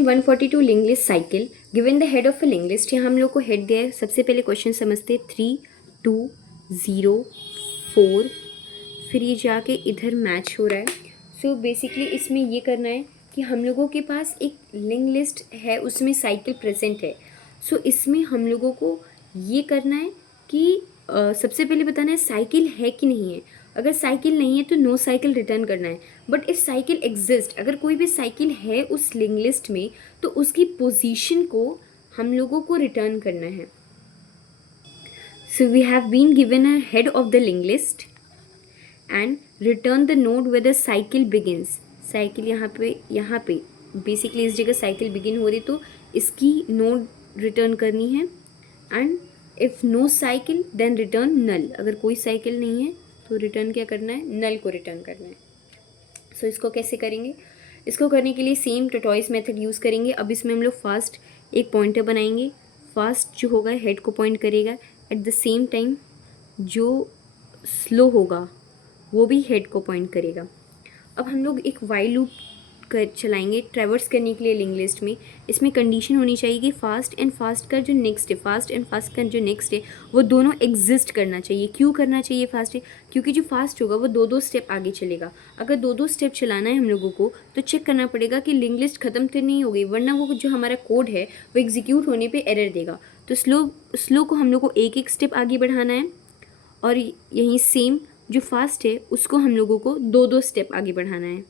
142 link list cycle given the head of a link list. यहाँ हम लोग को हेड दिया है। सबसे पहले क्वेश्चन समझते 3 2 0 4, फिर ये जाके इधर मैच हो रहा है। सो बेसिकली इसमें ये करना है कि हम लोगों के पास एक लिंक लिस्ट है, उसमें साइकिल प्रेजेंट है। सो इसमें हम लोगों को ये करना है कि सबसे पहले बताना है साइकिल है कि नहीं है। अगर साइकिल नहीं है तो नो साइकिल रिटर्न करना है। बट इफ़ साइकिल एग्जिस्ट, अगर कोई भी साइकिल है उस लिंक लिस्ट में, तो उसकी पोजीशन को हम लोगों को रिटर्न करना है। So we have been given a head of the link list and return the node where the cycle begins. Cycle यहाँ पे बेसिकली इस जगह साइकिल बिगिन हो रही, तो इसकी नोड रिटर्न करनी है। And if no cycle then return null. अगर कोई साइकिल नहीं है तो रिटर्न क्या करना है, नल को रिटर्न करना है। सो इसको कैसे करेंगे, इसको करने के लिए सेम टॉर्टोइस मेथड यूज़ करेंगे। अब इसमें हम लोग फास्ट एक पॉइंटर बनाएंगे। फास्ट जो होगा हेड को पॉइंट करेगा, एट द सेम टाइम जो स्लो होगा वो भी हेड को पॉइंट करेगा। अब हम लोग एक वाइल लूप कर चलाएंगे ट्रैवर्स करने के लिए लिंक लिस्ट में। इसमें कंडीशन होनी चाहिए कि फास्ट एंड फास्ट का जो नेक्स्ट है, फास्ट एंड फास्ट का जो नेक्स्ट है वो दोनों एग्जिस्ट करना चाहिए। क्यों करना चाहिए फास्ट है, क्योंकि जो फास्ट होगा वो दो दो स्टेप आगे चलेगा। अगर दो दो स्टेप चलाना है हम लोगों को तो चेक करना पड़ेगा कि लिंक लिस्ट ख़त्म तो नहीं हो गई, वरना वो जो हमारा कोड है वो एग्जीक्यूट होने पर एरर देगा। तो स्लो को हम लोग को एक एक स्टेप आगे बढ़ाना है, और यहीं सेम जो फास्ट है उसको हम लोगों को दो दो स्टेप आगे बढ़ाना है।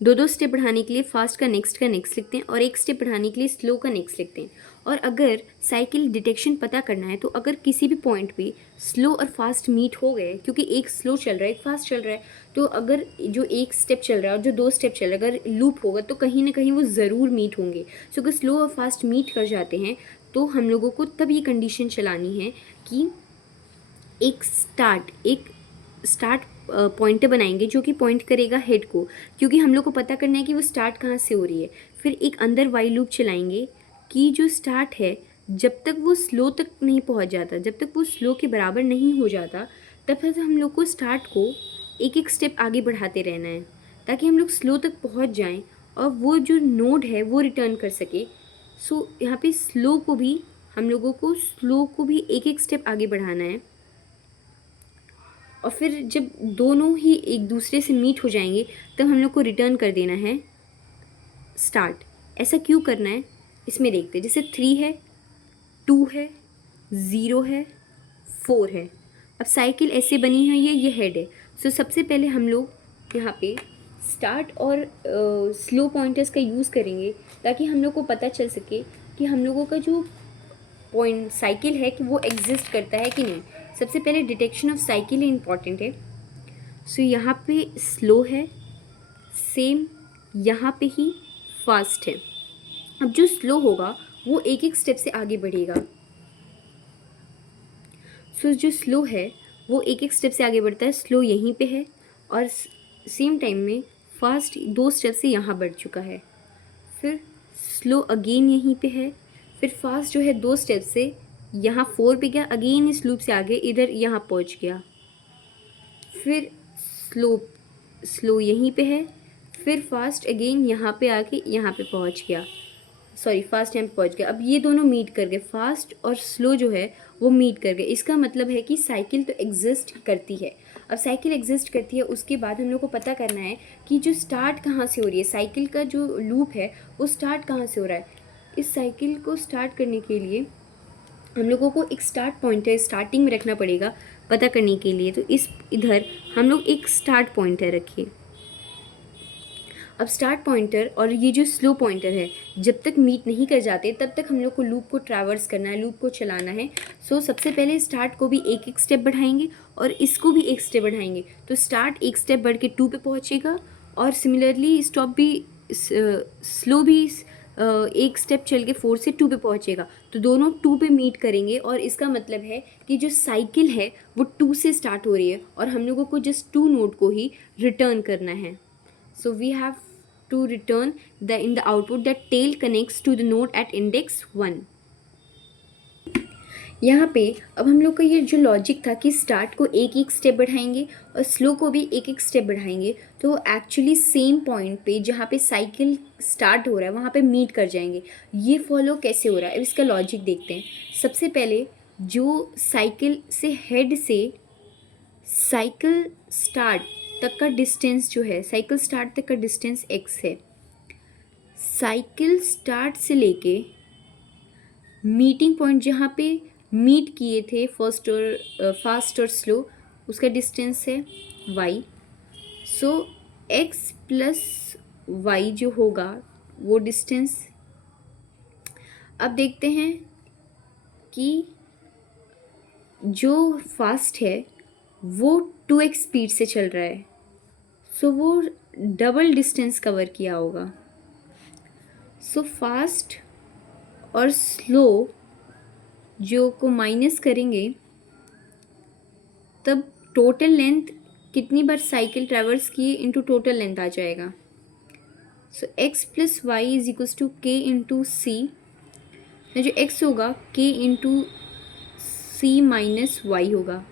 दो दो स्टेप बढ़ाने के लिए फास्ट का नेक्स्ट लिखते हैं, और एक स्टेप बढ़ाने के लिए स्लो का नेक्स्ट लिखते हैं। और अगर साइकिल डिटेक्शन पता करना है तो अगर किसी भी पॉइंट पे स्लो और फास्ट मीट हो गए, क्योंकि एक स्लो चल रहा है एक फास्ट चल रहा है, तो अगर जो एक स्टेप चल रहा है और जो दो स्टेप चल रहा है अगर लूप होगा तो कहीं ना कहीं वो ज़रूर मीट होंगे। सो अगर स्लो और फास्ट मीट कर जाते हैं तो हम लोगों को तब ये कंडीशन चलानी है कि एक स्टार्ट पॉइंटर बनाएंगे जो कि पॉइंट करेगा हेड को, क्योंकि हम लोग को पता करना है कि वो स्टार्ट कहाँ से हो रही है। फिर एक अंदर वाइल लूप चलाएंगे कि जो स्टार्ट है जब तक वो स्लो तक नहीं पहुँच जाता, जब तक वो स्लो के बराबर नहीं हो जाता, तब तक हम लोग को स्टार्ट को एक एक स्टेप आगे बढ़ाते रहना है, ताकि हम लोग स्लो तक पहुँच जाएँ और वो जो नोड है वो रिटर्न कर सके। सो यहाँ पे हम लोगों को स्लो को भी एक एक स्टेप आगे बढ़ाना है। और फिर जब दोनों ही एक दूसरे से मीट हो जाएंगे तब हम लोग को रिटर्न कर देना है स्टार्ट। ऐसा क्यों करना है इसमें देखते हैं। जैसे 3 है, 2 है, 0 है, 4 है। अब साइकिल ऐसे बनी है, ये हेड है। सो सबसे पहले हम लोग यहाँ पे स्टार्ट और स्लो पॉइंटर्स का यूज़ करेंगे, ताकि हम लोग को पता चल सके कि हम लोगों का जो पॉइंट साइकिल है कि वो एग्जिस्ट करता है कि नहीं। सबसे पहले detection of cycle he important है। सो यहाँ पे स्लो है, सेम यहाँ पे ही फास्ट है। अब जो स्लो होगा वो एक एक स्टेप से आगे बढ़ेगा। सो जो स्लो है वो एक एक स्टेप से आगे बढ़ता है। स्लो यहीं पे है और सेम टाइम में फास्ट 2 स्टेप से यहाँ बढ़ चुका है। फिर स्लो अगेन यहीं पे है। फिर फास्ट जो है 2 स्टेप से यहाँ 4 पे गया, अगेन इस लूप से आगे इधर यहाँ पहुँच गया। फिर स्लो यहीं पे है। फिर फास्ट अगेन यहाँ पे आके यहाँ पे पहुँच गया, सॉरी फास्ट यहाँ पे पहुँच गया। अब ये दोनों मीट कर गए, फास्ट और स्लो जो है वो मीट कर गए। इसका मतलब है कि साइकिल तो एग्जिस्ट करती है। अब साइकिल एग्जिस्ट करती है, उसके बाद हम लोग को पता करना है कि जो स्टार्ट कहाँ से हो रही है, साइकिल का जो लूप है वो स्टार्ट कहाँ से हो रहा है। इस साइकिल को स्टार्ट करने के लिए हम लोगों को एक स्टार्ट पॉइंटर स्टार्टिंग में रखना पड़ेगा पता करने के लिए। तो इधर हम लोग एक स्टार्ट पॉइंटर रखिए। अब स्टार्ट पॉइंटर और ये जो स्लो पॉइंटर है जब तक मीट नहीं कर जाते तब तक हम लोग को लूप को ट्रैवर्स करना है, लूप को चलाना है। सो सबसे पहले स्टार्ट को भी एक एक स्टेप बढ़ाएंगे और इसको भी एक स्टेप बढ़ाएंगे। तो स्टार्ट एक स्टेप बढ़ के 2 पे पहुँचेगा, और सिमिलरली स्टॉप भी स्लो भी एक स्टेप चल के 4 से 2 पे पहुँचेगा। तो दोनों 2 पे मीट करेंगे, और इसका मतलब है कि जो साइकिल है वो 2 से स्टार्ट हो रही है और हम लोगों को जस्ट 2 नोड को ही रिटर्न करना है। So we have to return in the output that tail connects to the node at index 1. यहाँ पे अब हम लोग का ये जो लॉजिक था कि स्टार्ट को एक एक स्टेप बढ़ाएंगे और स्लो को भी एक एक स्टेप बढ़ाएंगे, तो एक्चुअली सेम पॉइंट पे जहाँ पे साइकिल स्टार्ट हो रहा है वहाँ पे मीट कर जाएंगे। ये फॉलो कैसे हो रहा है, अब इसका लॉजिक देखते हैं। सबसे पहले जो साइकिल से हेड से साइकिल स्टार्ट तक का डिस्टेंस जो है, साइकिल स्टार्ट तक का डिस्टेंस x है। साइकिल स्टार्ट से लेके मीटिंग पॉइंट जहाँ पे मीट किए थे फर्स्ट और फास्ट और स्लो, उसका डिस्टेंस है y। सो x प्लस वाई जो होगा वो डिस्टेंस। अब देखते हैं कि जो फास्ट है वो 2x स्पीड से चल रहा है, सो वो डबल डिस्टेंस कवर किया होगा। सो फास्ट और स्लो जो को माइनस करेंगे तब टोटल लेंथ कितनी बार साइकिल ट्रैवर्स किए इंटू टोटल लेंथ आ जाएगा। So x plus y is equals to k into c, जो x होगा k into c minus y होगा।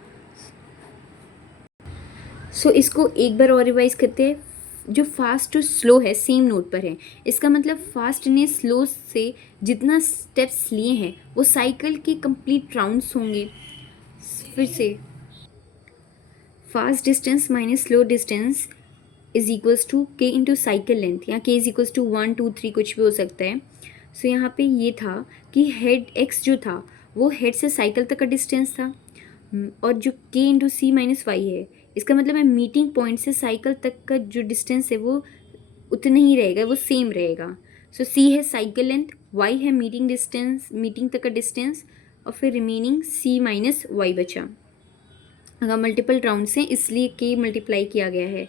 सो इसको एक बार और रिवाइज करते हैं। जो फास्ट और स्लो है सेम नोट पर है, इसका मतलब फास्ट ने स्लो से जितना स्टेप्स लिए हैं वो साइकिल के कंप्लीट राउंड्स होंगे। फिर से fast distance minus slow distance is equals to k into cycle length, या के इज इक्वल्स टू 1 2 3 कुछ भी हो सकता है। सो यहाँ पे ये था कि हेड एक्स जो था वो हेड से साइकिल तक का डिस्टेंस था, और जो के इंटू सी माइनस वाई है, इसका मतलब है मीटिंग पॉइंट से साइकिल तक का जो डिस्टेंस है वो उतना ही रहेगा, वो सेम रहेगा। सो सी है साइकिल लेंथ, वाई है मीटिंग डिस्टेंस, मीटिंग तक का डिस्टेंस, और फिर रिमेनिंग सी माइनस वाई बचा। अगर मल्टीपल राउंड से इसलिए के मल्टीप्लाई किया गया है।